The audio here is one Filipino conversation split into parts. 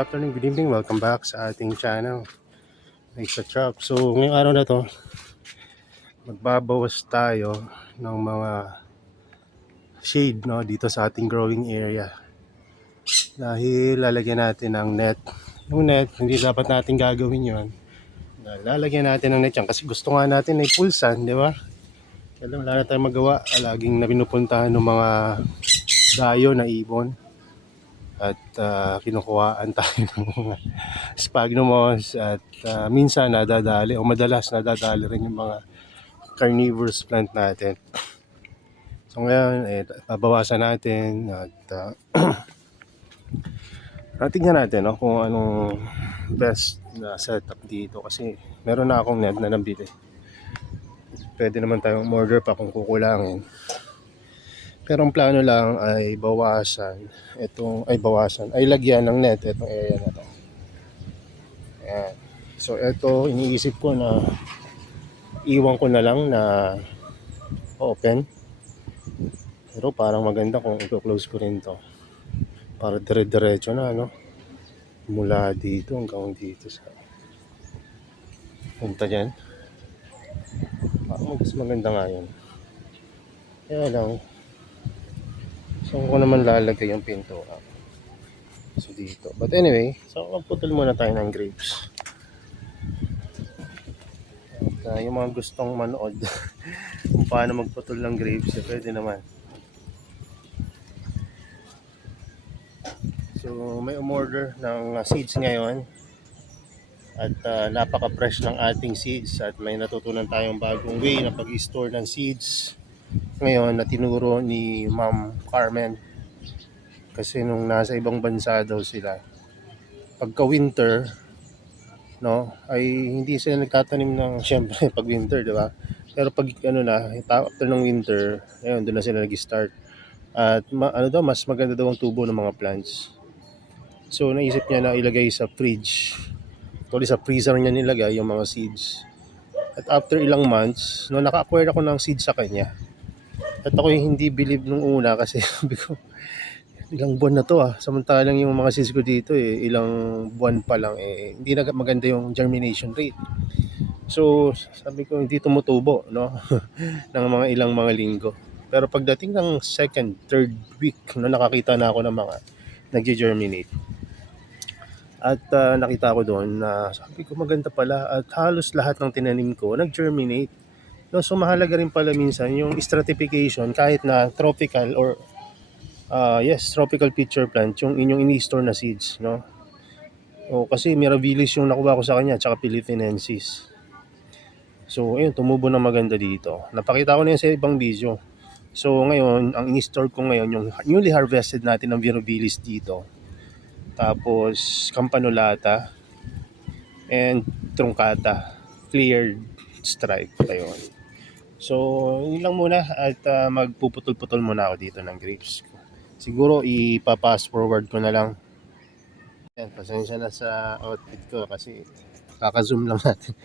afternoon, good evening. Welcome back sa ating channel, Extra Chop. So, ngayong araw na to, magbabawas tayo ng mga shade no, dito sa ating growing area. Dahil lalagyan natin ng net. Yung net, hindi dapat natin gagawin yon. Lalagyan natin ng net yan kasi gusto nga natin ay pulsan, di ba? Kaya wala na tayong magawa. Laging na pinupuntahan ng mga dayo na ibon. At kinukuhaan tayo ng mga sphagnumos at minsan nadadali o madalas nadadali rin yung mga carnivorous plant natin. So ngayon, babawasan natin at tingnan natin no, kung anong best na setup dito kasi meron na akong net na nabili. Pwede naman tayong order pa kung kukulangin. Pero ang plano lang ay ay lagyan ng net itong area na to. Ayan. So ito, iniisip ko na iwan ko na lang na open. Pero parang maganda kung i-close ko rin to. Para dire-diretso na, no? Mula dito hanggang dito sa punta dyan. Parang mas maganda nga yun. Kaya lang, saan ko naman lalagay yung pinto? So dito. But anyway, so magputol muna tayo ng grapes. At yung mga gustong manood kung paano magputol ng grapes, pwede naman. So may umorder ng seeds ngayon at napaka-fresh ng ating seeds at may natutunan tayong bagong way na pag-store ng seeds ngayon na tinuro ni Ma'am Carmen kasi nung nasa ibang bansa daw sila pagka winter no ay hindi sila nagtatanim ng syempre pag winter, di ba? Pero pag after ng winter, ayun doon na sila nag-start at mas maganda daw ang tubo ng mga plants. So naisip niya na ilagay sa fridge. Actually sa freezer niya nilagay yung mga seeds. At after ilang months, no, naka-acquire ako ng seeds sa kanya. At ako hindi believe nung una kasi sabi ko, ilang buwan na to Samantalang yung mga seeds ko dito ilang buwan pa lang hindi na maganda yung germination rate. So sabi ko hindi tumutubo no ng mga ilang mga linggo. Pero pagdating ng second, third week, no, nakakita na ako ng mga nag-germinate. At nakita ko doon na sabi ko maganda pala at halos lahat ng tinanim ko nag-germinate. No, so mahalaga rin pala minsan yung stratification kahit na tropical or tropical pitcher plant yung inyong ini-store na seeds, no? O kasi Mirabilis yung nakuha ko sa kanya tsaka Philippinensis. So ayun, tumubo na maganda dito. Napakita ko na yan sa ibang video. So ngayon, ang ini-store ko ngayon yung newly harvested natin ng Mirabilis dito. Tapos Campanulata and Truncata cleared stripe ayun. So yun lang muna at magpuputol-putol muna ako dito ng grapes. Siguro ipa-pass forward ko na lang. Yan, pasensya na sa outfit ko kasi kaka-zoom lang natin.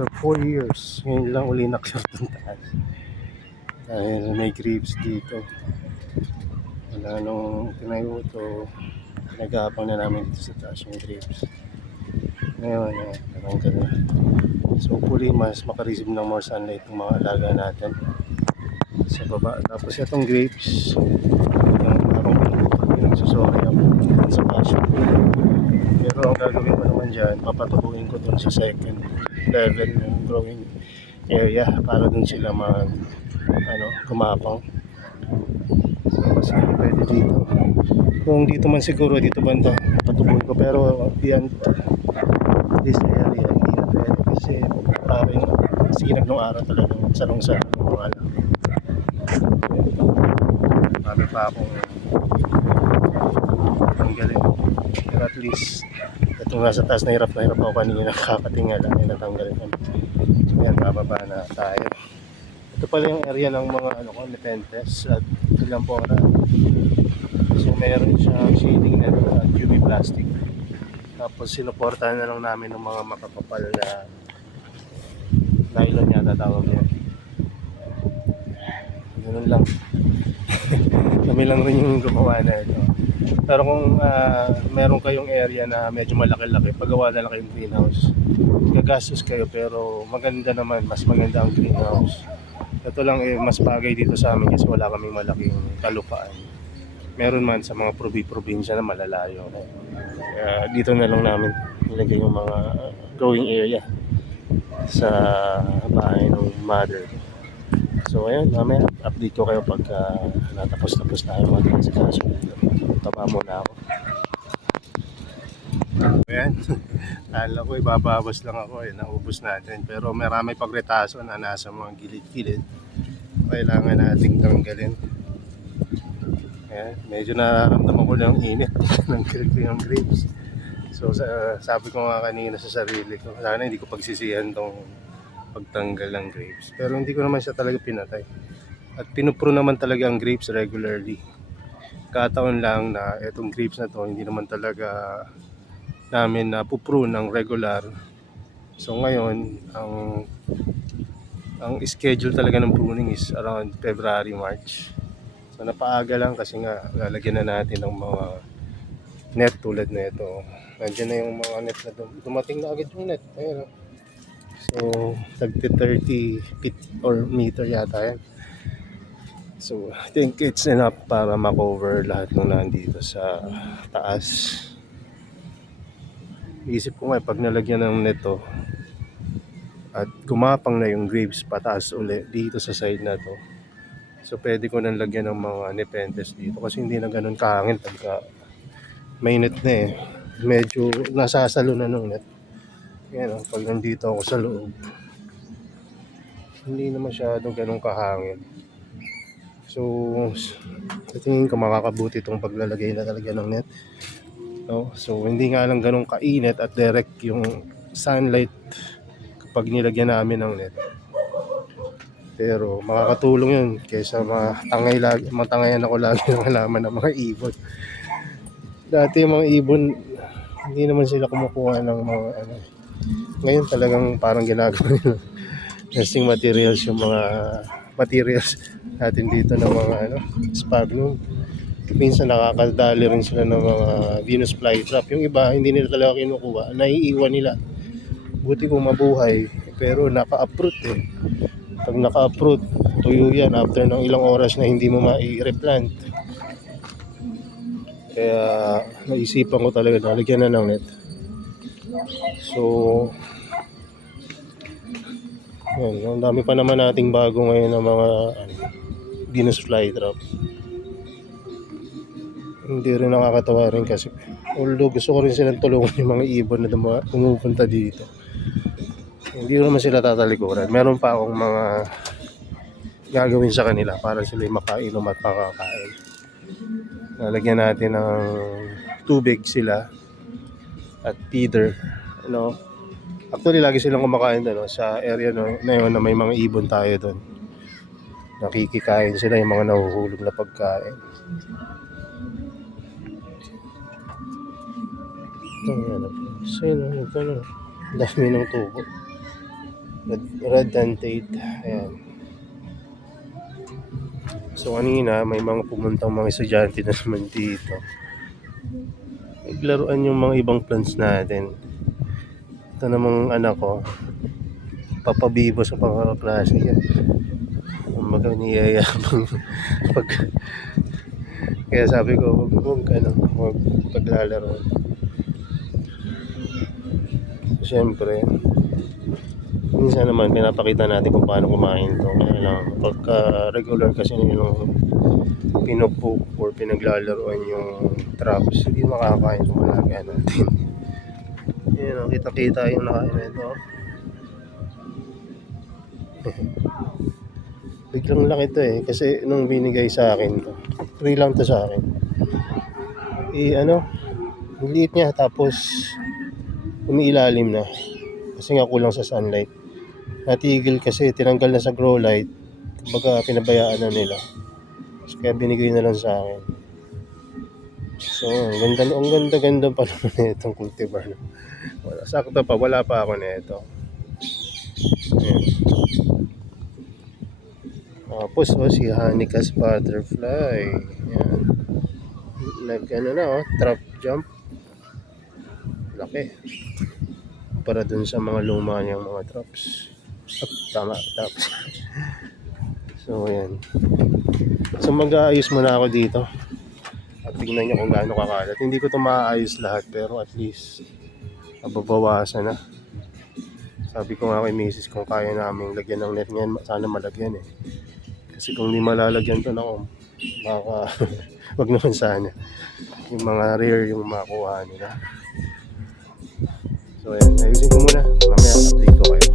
after 4 years, ngayon lang uli na-clear itong taas. Dahil may grapes dito. Wala nung tinayo ito, nag-aapang na namin dito sa taas yung grapes. Ngayon, natanggal na. So hopefully mas makareceive ng more sunlight yung mga alaga natin sa baba. Tapos itong grapes, parang nagsusorry ako sa passion. Pero ang gagawin ko naman dyan, papatubuin ko dun sa second level ng growing area para dun sila kumapang. So kasi pwede dito. Kung dito man siguro, dito banda, papatubuin ko. Pero beyond this area, hindi na pwede kasi parang sinag ng araw talagang salong-salong ng mga alam. Marami pa akong tanggalin. Pero at least itong nasa taas na hirap ako kanina kakatingala ay natanggalin. So yan, bababa na tayo. Ito pala yung area ng mga nepenthes at ilang pora. So meron siyang shading net at UV plastic. Tapos sinuportahan na lang namin ng mga makapapal na nylon yata tawag yan. Ganun lang. Kami lang rin yung gumawa na ito. Pero kung meron kayong area na medyo malaki-laki, paggawa na lang kayong greenhouse, gagastos kayo pero maganda naman, mas maganda ang greenhouse. Ito lang mas bagay dito sa amin kasi wala kaming malaking kalupaan. Meron man sa mga probinsya na malalayo. Dito na lang namin nilagay yung mga growing area sa bahay ng mother. So ayun, mamaya update ko kayo pag natapos tayo mag-asikaso. Taba muna ako. Ayan, alam ko ibababas lang ako naubos natin. Pero marami pagretaso na nasa mga gilid-gilid. Kailangan nating tanggalin. Ayan, medyo nararamdaman ko lang init ng grapes. So sabi ko nga kanina sa sarili ko, sana hindi ko pagsisihan tong pagtanggal ng grapes. Pero hindi ko naman siya talaga pinatay. At pinupro naman talaga ang grapes regularly. Kataon lang na itong grapes na to hindi naman talaga namin na pupro ng regular. So ngayon, ang schedule talaga ng pruning is around February, March. So napaaga lang kasi nga lalagyan na natin ng mga net tulad na ito. Nandiyan na yung mga net na dumating na agad yung net. Ayun. So, tagti 30 feet or meter yata yan. So, I think it's enough para makover lahat ng nandito sa taas. Isip ko nga, pag nalagyan ng neto at gumapang na yung grapes pataas uli dito sa side na to. So, pwede ko nang lagyan ng mga nepenthes dito kasi hindi na ganun kahangin pagka may net na eh. Medyo nasasalo na nung net. Yan, pag nandito ako sa loob, hindi na masyadong ganun kahangin. So, sa tingin ko makakabuti itong paglalagay na talaga ng net. No? So, hindi nga lang ganun kainit at direct yung sunlight kapag nilagyan namin ng net. Pero makakatulong yun kaysa matangayan ako lagi ng halaman ng mga ibon. Dati yung mga ibon, hindi naman sila kumukuha ng mga ngayon talagang parang ginagawa nila nesting materials yung mga materials natin dito ng mga sphagnum. Minsan nakakadali rin sila ng mga Venus flytrap. Yung iba hindi nila talaga kinukuha, naiiwan nila. Buti kung mabuhay pero naka-uproot eh. Pag naka-uproot, tuyo yan after ng ilang oras na hindi mo mai-replant. Kaya naisipan ko talaga na lagyan na ng net. So yan, ang dami pa naman nating bago ngayon ng mga Venus flytrap. Hindi rin nakakatawa rin kasi although gusto ko rin silang tulungan yung mga ibon na pumupunta dito, hindi naman sila tatalikuran. Meron pa akong mga gagawin sa kanila para sila makainom at makakain. Lalagyan natin ng tubig sila at feeder. Actually lagi silang kumakain sa area na yun na may mga ibon tayo doon. Nakikikain sila yung mga nahuhulog na pagkain. So yun, dami ng tubo. Redentate. Ayan. So kanina may mga pumuntang mga estudyante na naman dito. Naglaruan yung mga ibang plants natin. Ito namang anak ko, papabibo sa pangkaklase yan. Umaga niyayabang pag kaya sabi ko wag paglalaro. Siyempre, minsan naman pinapakita natin kung paano kumain to. Kaya lang pagka regular kasi yung pinupoke or pinaglalaroan yung traps, hindi makakain kung malagaan natin. Yan o, kita-kita yung nakain na ito. Biglang lang ito eh, kasi nung binigay sa akin to, free lang to sa akin. Ang liit niya, tapos umiilalim na. Kasi nga kulang sa sunlight. Natigil kasi, tinanggal na sa grow light. Kumbaga pinabayaan na nila. So, kaya binigay na lang sa akin. So, ang ganda pa naman itong cultivar. Sakto pa, wala pa ako nito. Ayan. Tapos si Honeycast butterfly. Ayan. Trap jump. Laki. Para dun sa mga luma niyang mga traps. Tama, traps. So, ayan. So, mag-aayos muna ako dito. At tingnan nyo kung gaano kakalat. Hindi ko ito maayos lahat, pero at least mababawasan na. Sabi ko nga kay misis kung kaya namin lagyan ng net ngayon, sana malagyan eh. Kasi kung hindi malalagyan to na baka wag naman sana. Yung mga rare yung makuha nila. So ayan, ayusin ko muna. Mamaya update ko kayo.